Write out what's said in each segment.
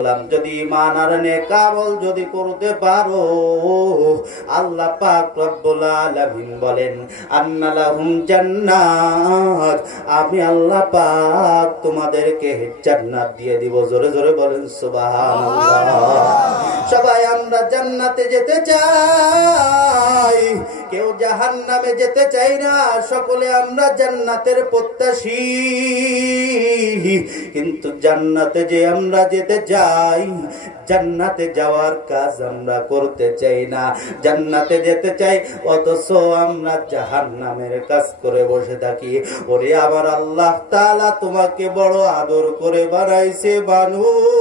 যদি ঈমান আর নেক আমল যদি করতে পারো, আল্লাহ পাক রব্বুল আলামিন বলেন আন্না লাহুম জান্নাত, আমি আল্লাহ পাক তোমাদেরকে জান্নাত দিয়ে দিব। জোরে জোরে বলেন সুবহানাল্লাহ। সবাই আমরা জান্নাতে যেতে চাই, কেউ জাহান্নামে যেতে চাই না। সকলে আমরা জান্নাতের প্রত্যাশী, কিন্তু জান্নাতে যে আমরা যেতে চাই, জান্নাতে যাওয়ার কাজ আমরা করতে চাই না। জান্নাতে যেতে চাই অথচ আমরা জাহান্নামের কাজ করে বসে থাকি। ওরে আমার আল্লাহ তাআলা তোমাকে বড় আদর করে বানাইছে মানুষ।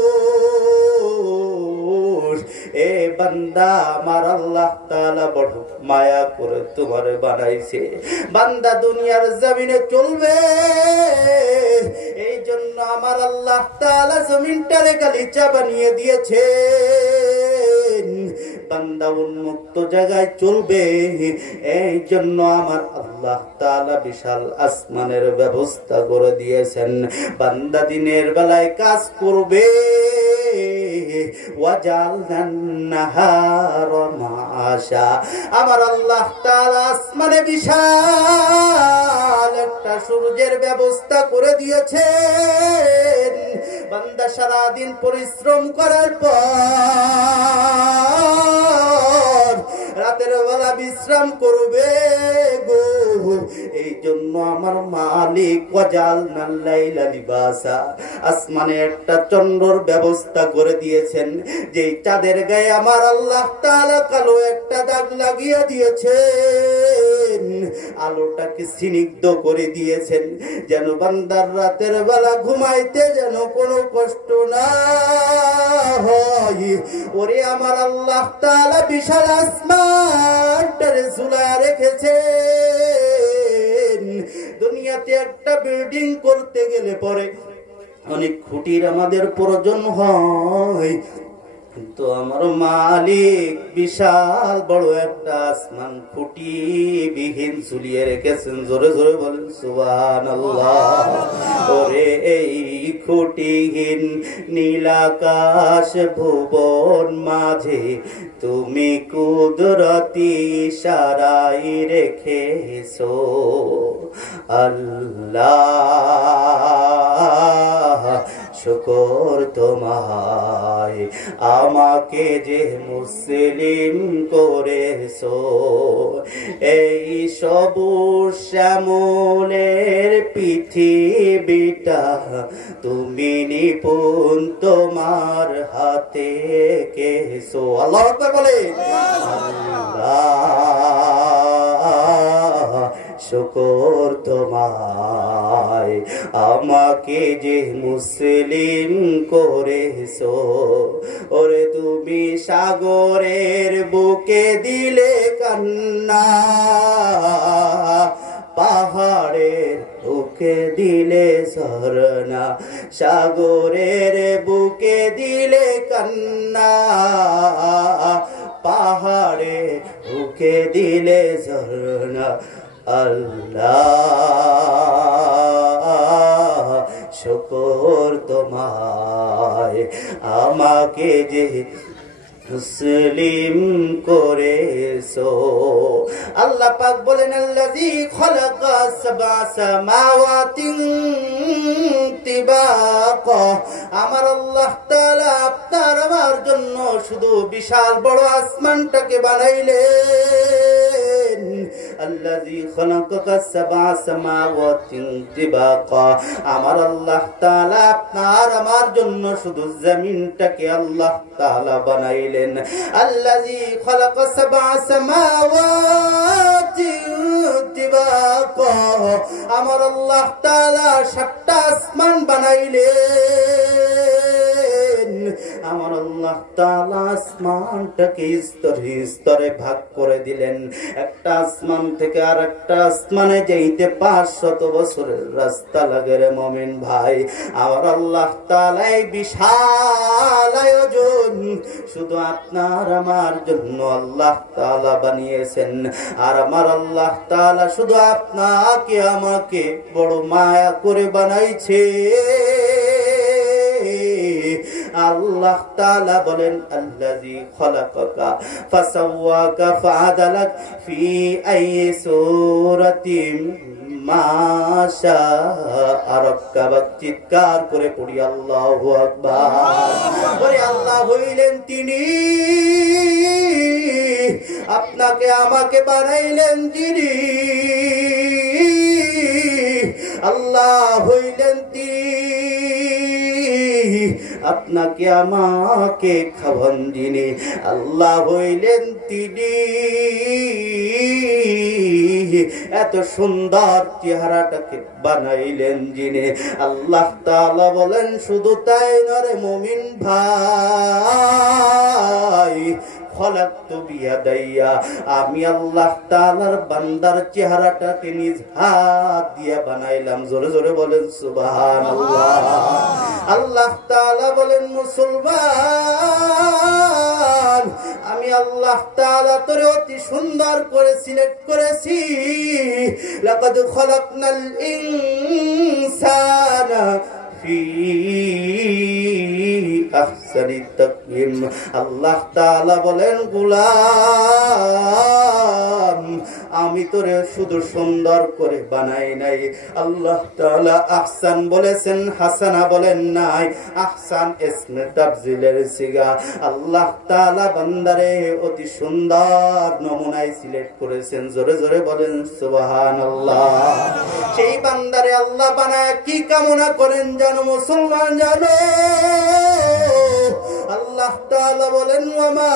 এ বান্দা, আমার আল্লাহ তাআলা বড় মায়া করে তোমারে বানাইছে। বান্দা দুনিয়ার জমিনে চলবে, এই জন্য আমার আল্লাহ তাআলা জমিনটারে গালিচা বানিয়ে দিয়েছে। বান্দা উন্মুক্ত জায়গায় চলবে, এই জন্য আমার আল্লাহ তাআলা বিশাল আসমানের ব্যবস্থা করে দিয়েছেন। বান্দা দিনের বেলায় কাজ করবে, আমার আল্লাহ তাআলা আসমানে বিশাল একটা সূর্যের ব্যবস্থা করে দিয়েছেন। বান্দা সারাদিন পরিশ্রম করার পর রাতের বেলা বিশ্রাম করবে গো। এই জন্য আমার মালিক ওয়াজালনাল লাইলা লিবাসা, আসমানে একটা চন্দ্রর ব্যবস্থা করে দিয়েছেন, যেই চাঁদের গায়ে আমার আল্লাহ তাআলা কালো একটা দাগ লাগিয়ে দিয়েছেন, আলোটাকে স্নিগ্ধ করে দিয়েছেন, যেন বান্দার রাতের বেলা ঘুমাইতে যেন কোনো কষ্ট না হয়। ওরে আমার আল্লাহ তাআলা বিশাল আসমানটারে ঝুলায় রেখেছেন। দুনিয়াতে একটা বিল্ডিং করতে গেলে পরে অনেক খুঁটির আমাদের প্রয়োজন হয়, কিন্তু আমার মালিক বিশাল বড় একটা আসমান খুঁটি বিহীন ঝুলিয়ে রেখেছেন। জোরে জোরে বলেন সুবহানাল্লাহ। ওরে এই খুঁটিহীন নীলাকাশ ভুবন মাঝে তুমি কুদরতি ইশারায় রেখেছো আল্লাহ, শুকর তোমায় আমাকে যে মুসলিম করেছো। এই সবুজ শ্যামলের পৃথিবীটা তুমি নিপুণ তোমার হাতে কেছো। আল্লাহু আকবার বলে আল্লাহ, শুকর তোমায় আমাকে যে মুসলিম করেছো। ওরে তুমি সাগরের বুকে দিলে কান্না, পাহাড়ের বুকে দিলে ঝরনা, সাগরের বুকে দিলে কান্না, পাহাড়ের বুকে দিলে ঝরনা। আল্লাহ, শুকর তোমায় আমাকে যে মুসলিম করেছো। আল্লাহ পাক বলেন আল্লাযী খালাকা সাবআ সামাওয়াতিন তিবাকা, আমার আল্লাহ তাআলা আপনার আমার জন্য শুধু বিশাল বড় আসমানটাকে বানাইলেন। আল্লাযী খালাকা সাবআ সামাওয়াতিন তিবাকা, আমার আল্লাহ তাআলা আপনার আমার জন্য শুধু জমিনটাকে আল্লাহ তাআলা বানাইলেন। আল্লাযী খালাকা সাবআ সামাওয়াতিন তিবাকা, আমার আল্লাহ তাআলা সাতটা আসমান বানাইলেন। আমার আল্লাহ তাআলা আসমানটাকে স্তরে স্তরে ভাগ করে দিলেন। একটা আসমান থেকে আর একটা আসমানে যাইতে 500 বছরের রাস্তা লাগে রে মুমিন ভাই। আমার আল্লাহ তাআলা এই বিশাল আয়োজন শুধু আপনার আমার জন্য আল্লাহ তাআলা বানিয়েছেন। আর আমার আল্লাহ তাআলা শুধু আপনাকে আমাকে বড় মায়া করে বানাইছে। আল্লাহ তাআলা বলেন আল্লাযী খালাকাকা ফাসাওয়াকা ফাআদালাক ফি আইয়ি সূরাতিন মাশা আরাক্কাবাক। চিৎকার করে পড়ি আল্লাহু আকবার। বলে আল্লাহ হইলেন তিনি, আপনাকে আমাকে বানাইলেন যিনি। আল্লাহ হইলেন তিনি, আপনাকে আমাকে খাওয়ান যিনি। আল্লাহ হইলেন তিনি, এত সুন্দর চেহারাটাকে বানাইলেন যিনি। আল্লাহ তাআলা বলেন শুধু তাই নরে মুমিন ভাই, খলাকতু বিয়াদাইয়া, আমি আল্লাহ তাআলার বান্দার চেহারাটাকে নিজ হাত দিয়ে বানাইলাম। জোরে জোরে বলেন সুবহানাল্লাহ। আল্লাহ তাআলা বলেন মুসলমান, আমি আল্লাহ তাআলা তোরে অতি সুন্দর করে সিলেক্ট করেছি। লাকাদ খলাকনাল ইনসানা ফি আহসানি তাকওয়িম। আল্লাহ তাআলা বলেন গোলাম, আমি তোরে শুধু সুন্দর করে বানাই নাই। আল্লাহ তাআলা আহসান বলেছেন, হাসানা বলেন নাই। আহসান ইসমে তাফজিলের সিগা। আল্লাহ তাআলা বান্দারে অতি সুন্দর নমুনায় সিলেক্ট করেছেন। জোরে জোরে বলেন সুবহানাল্লাহ। সেই বান্দারে আল্লাহ বানায় কি কামনা করেন জানো মুসলমান? জানো আল্লাহ তাআলা বলেন ওয়া মা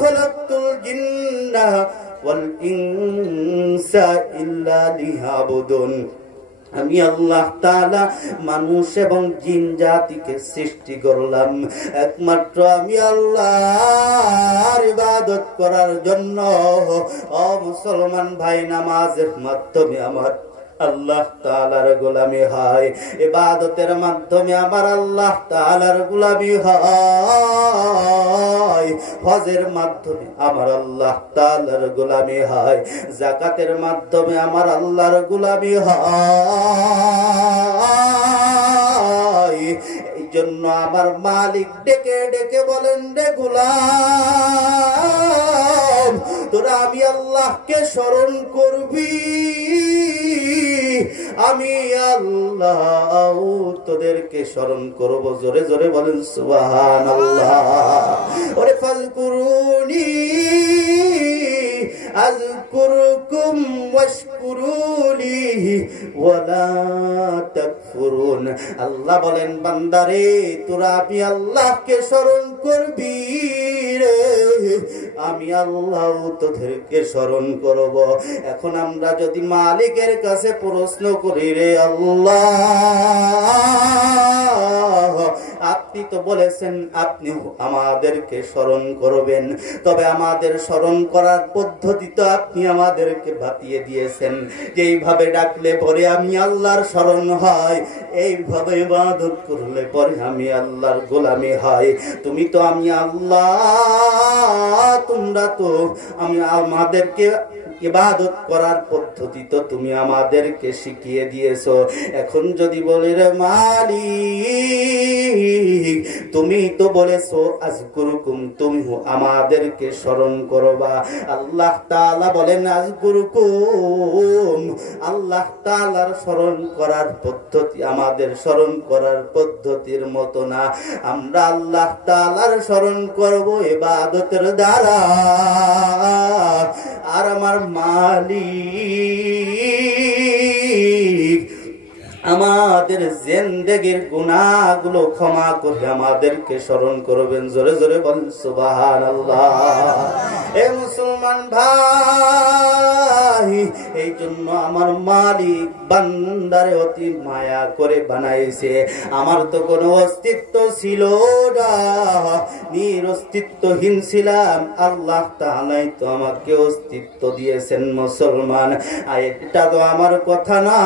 খালাকতুল জিন্না ওয়াল ইনসা ইল্লা লিয়াবুদুন। আমি আল্লাহ তাআলা মানুষ এবং জিন জাতিকে সৃষ্টি করলাম একমাত্র আমি আল্লাহর ইবাদত করার জন্য। ও মুসলমান ভাই, নামাজের মাধ্যমে আমার আল্লাহ তাআলার গোলামি হয়, ইবাদতের মাধ্যমে আমার আল্লাহ তাআলার গোলামি হয়, হজের মাধ্যমে আমার আল্লাহ তাআলার গোলামি হয়, যাকাতের মাধ্যমে আমার আল্লাহর গোলামি হয়। এই জন্য আমার মালিক ডেকে ডেকে বলেন, রে গোলাম, তোরা আমি আল্লাহকে স্মরণ করবি, আমি আল্লাহ তোদেরকে স্মরণ করব। জোরে জোরে বলেন সুবহানাল্লাহ। ওরে ফাযকুরুনি আযকুরুকুম ওয়াশকুরুলি ওয়ালা তাকফুরুন। আল্লাহ বলেন বান্দারে, তোরা আমি আল্লাহকে স্মরণ করবি রে, আমি আল্লাহ তোদেরকে স্মরণ করব। এখন আমরা যদি মালিকের কাছে প্রশ্ন করি, রে আল্লাহ, আপনি তো বলেছেন আপনি আমাদেরকে স্মরণ করবেন, তবে আমাদের স্মরণ করার পদ্ধতি তো আপনি আমাদেরকে বাতিয়ে দিয়েছেন। যেইভাবে ডাকলে পরে আমি আল্লাহর স্মরণ হয়, এইভাবে ইবাদত করলে পরে আমি আল্লাহর গোলামি হয়। তুমি তো আমি আল্লাহ, তোমরা তো আমি আমাদেরকে ইবাদত করার পদ্ধতি তো তুমি আমাদেরকে শিখিয়ে দিয়েছো। এখন যদি বলি, রে মালিক, তুমি তো বলেছো আযকুরুকুম, তুমি আমাদেরকে স্মরণ করবা। আল্লাহ তাআলা বলেন আযকুরুকুম, আল্লাহ তাআলার স্মরণ করার পদ্ধতি আমাদের স্মরণ করার পদ্ধতির মতো না। আমরা আল্লাহ তাআলার স্মরণ করব ইবাদতের দ্বারা। আর আমার মালিক আমাদের জিন্দেগীর গুনাহগুলো ক্ষমা করে আমাদেরকে স্মরণ করবেন। জোরে জোরে বলেন সুবহানাল্লাহ। এ মুসলমান ভাই, এই জন্য আমার মালিক বান্দারে অতি মায়া করে বানাইছে। আমার তো কোনো অস্তিত্ব ছিল না, অস্তিত্বহীন ছিলাম, আল্লাহ তাআলাই তো আমাকে অস্তিত্ব দিয়েছেন মুসলমান। এটা তো আমার কথা না,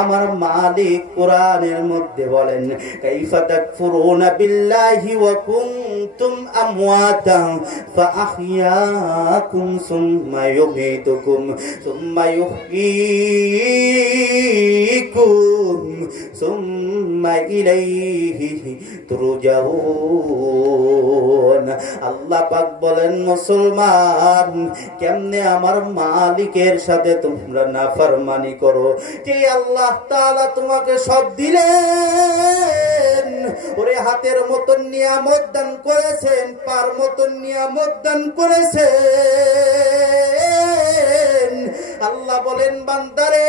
আমার মালিক কোরআনের মধ্যে বলেন, কাইফা তাকফুরুনা বিল্লাহি ওয়া কুনতুম আমওয়াতান ফাআহইয়াকুম সুম্মা ইউমীতুকুম সুম্মা ইউহয়ীকুম সুম্মা ইলাইহি তুরজাউন। আল্লাহ পাক বলেন, মুসলমান কেমনে আমার মালিকের সাথে তোমরা নাফরমানি করো? যে আল্লাহ তাআলা তোমাকে সব দিলেন, ওরে হাতের মতন নিয়ামত দান করেছেন, পার মতন নিয়ামত দান করেছেন। আল্লাহ বলেন, বান্দারে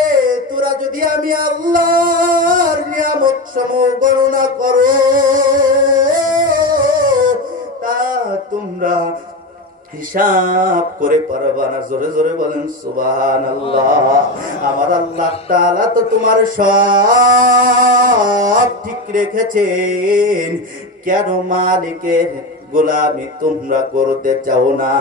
তোরা যদি আমি আল্লাহর নিয়ামত সমূহ গণনা করো, তা তোমরা হিসাব করে পারবা না। জোরে জোরে বলেন সুবহানাল্লাহ। আমার আল্লাহ তাআলা তো তোমার সব ঠিক রেখেছেন, কেন মালিকের গোলামি তোমরা করতে চাও না?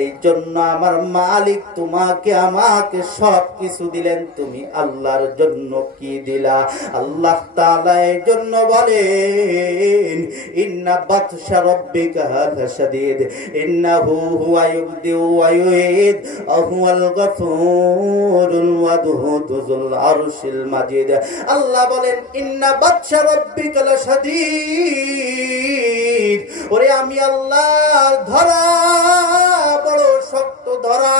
এই জন্য আমার মালিক তোমাকে আমাকে সব কিছু দিলেন, তুমি আল্লাহর জন্য কি দিলা? আল্লাহ তাআলা এই জন্য বলেন, ইন্না বাতশা রাব্বিকা লাশাদীদ ইন্নাহু হুয়া ইবদিউ ওয়া ইউঈদ ওয়া হুয়াল গফুরুল ওয়াদুদ যুল আরশিল মাজিদ। আল্লাহ বলেন, ইন্না বাতশা রাব্বিকা লাশাদীদ, ওরে আমি আল্লাহ ধরা বড় শক্ত ধরা।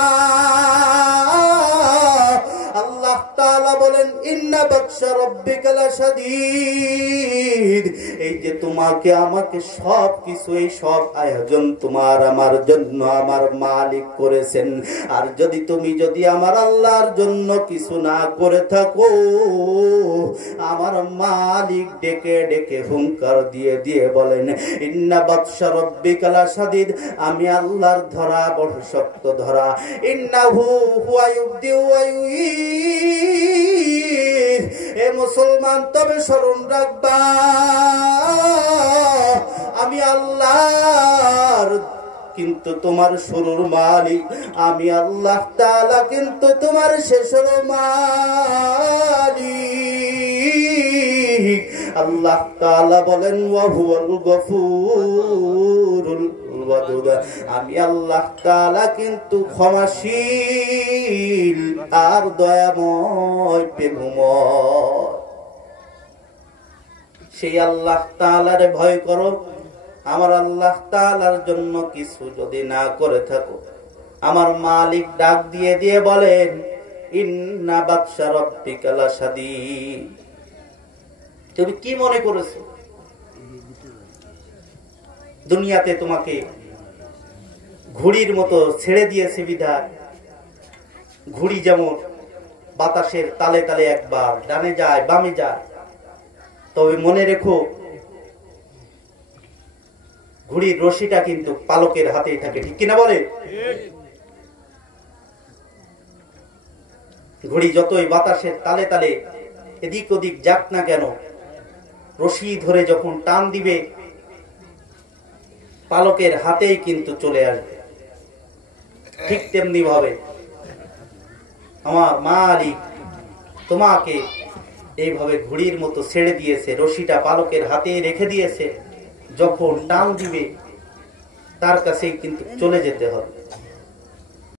আল্লাহ তাআলা বলেন, ইন্না বাতশা রাব্বিকা লাশাদীদ, এই যে তোমাকে আমাকে সব কিছু, এই সব আয়োজন তোমার আমার জন্য আমার মালিক করেছেন। আর যদি আমার আল্লাহর জন্য কিছু না করে থাকো, আমার মালিক ডেকে ডেকে হুঙ্কার দিয়ে দিয়ে বলেন, ইন্না বাতশা রাব্বিকা লাশাদীদ, আমি আল্লাহর ধরা বড় শক্ত ধরা। ইন্নাহু হুয়া ইবদিউ ওয়া ইউঈদ, এ মুসলমান তবে স্মরণ রাখবা, আমি আল্লাহর কিন্তু তোমার শুরুর মালিক, আমি আল্লাহ তাআলা কিন্তু তোমার শেষের মালিক। আল্লাহ তাআলা বলেন, ওয়া হুয়াল গফুরুল ওয়াদুদ, আমি আল্লাহ তাআলা কিন্তু ক্ষমাশীল আর দয়াময় প্রেমময়। সেই আল্লাহ তাআলারে ভয় করো। আমার আল্লাহ তাআলার জন্য কিছু যদি না করে থাকো, আমার মালিক ডাক দিয়ে দিয়ে বলেন, ইন্না বাতশা রাব্বিকা লাশাদীদ। তুমি কি মনে করেছো দুনিয়াতে তোমাকে ঘুড়ির মতো ছেড়ে দিয়েছে বিধায়? ঘুড়ি যেমন বাতাসের তালে তালে একবার ডানে যায় বামে যায়, তবে মনে রেখো ঘুড়ির রশিটা কিন্তু পালকের হাতেই থাকে, ঠিক কিনা বলে? ঘুড়ি যতই বাতাসের তালে তালে এদিক ওদিক যাক না কেন, রশি ধরে যখন টান দিবে পালকের হাতেই কিন্তু চলে আসবে। ঠিক তেমনি ভাবে আমার মালিক তোমাকে এইভাবে ঘুড়ির মতো ছেড়ে দিয়েছে, রশিটা পালকের হাতে রেখে দিয়েছে, যখন টান দিবে তার কাছেই কিন্তু চলে যেতে হবে।